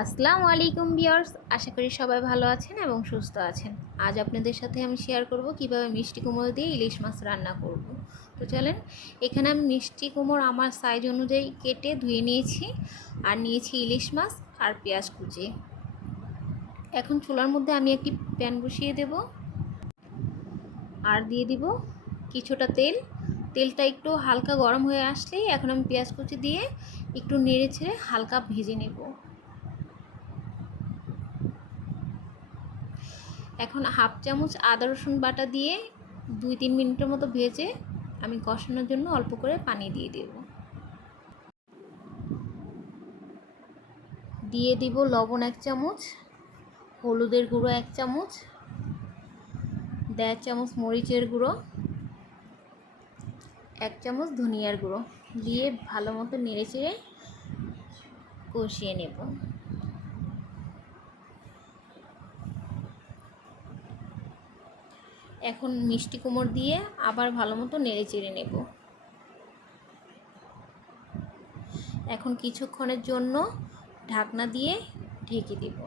আসসালামু আলাইকুম বিয়ার্স আশা করি সবাই ভালো আছেন এবং সুস্থ আছেন। আজ আপনাদের সাথে আমি শেয়ার করব কীভাবে মিষ্টি কুমড়ো দিয়ে ইলিশ মাছ রান্না করব। তো চলেন, এখানে আমি মিষ্টি কুমড়ো আমার সাইজ অনুযায়ী কেটে ধুয়ে নিয়েছি আর নিয়েছি ইলিশ মাছ আর পেঁয়াজ কুচি। এখন চুলার মধ্যে আমি একটি প্যান বসিয়ে দেব। আর দিয়ে দিব কিছুটা তেল। তেলটা একটু হালকা গরম হয়ে আসলেই এখন আমি পেঁয়াজ কুচি দিয়ে একটু নেড়ে ছেড়ে হালকা ভেজে নেব। এখন হাফ চামচ আদা রসুন বাটা দিয়ে দুই তিন মিনিটের মতো ভেজে আমি কষানোর জন্য অল্প করে পানি দিয়ে দেব। দিয়ে দিব লবণ এক চামচ, হলুদের গুঁড়ো এক চামচ, দেড় চামচ মরিচের গুঁড়ো, এক চামচ ধনিয়ার গুঁড়ো। দিয়ে ভালো মতো নেড়ে চেড়ে কষিয়ে নেব। এখন মিষ্টি কুমড় দিয়ে আবার ভালো মতো নেড়ে চেড়ে নেব। এখন কিছুক্ষণের জন্য ঢাকনা দিয়ে ঢেকে দেব।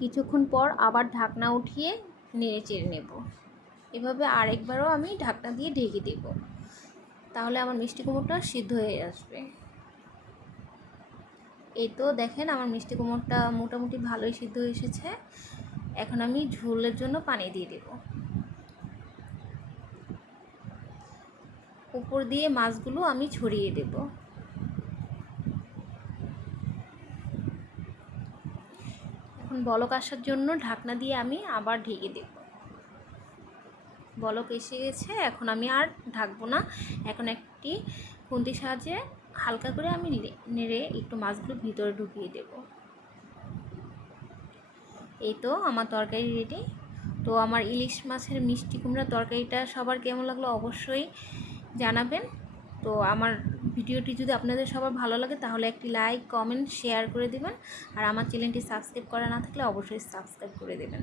কিছুক্ষণ পর আবার ঢাকনা উঠিয়ে নেড়ে চেড়ে নেব। এভাবে আরেকবারও আমি ঢাকনা দিয়ে ঢেকে দেব। তাহলে আমার মিষ্টি কুমড়োটা সিদ্ধ হয়ে আসবে। এই তো দেখেন আমার মিষ্টি কুমড়োটা মোটামুটি ভালোই সিদ্ধ এসেছে। এখন আমি ঝোলের জন্য পানি দিয়ে দেব। উপর দিয়ে মাছগুলো আমি ছড়িয়ে দেব। এখন বলক আসার জন্য ঢাকনা দিয়ে আমি আবার ঢেকে দেব। বলক এসে গেছে, এখন আমি আর ঢাকবো না। এখন একটি খুন্তির সাহায্যে হালকা করে আমি নেড়ে একটু মাছগুলো ভিতরে ঢুকিয়ে দেবো। এই তো আমার তরকারি রেডি তো আমার ইলিশ মাছের মিষ্টি কুমড়া তরকারিটা সবার কেমন লাগল অবশ্যই জানাবেন। তো আমার ভিডিওটি যদি আপনাদের সবার ভালো লাগে তাহলে একটি লাইক কমেন্ট শেয়ার করে দেবেন। আর আমার চ্যানেলটি সাবস্ক্রাইব করা না থাকলে অবশ্যই সাবস্ক্রাইব করে দেবেন।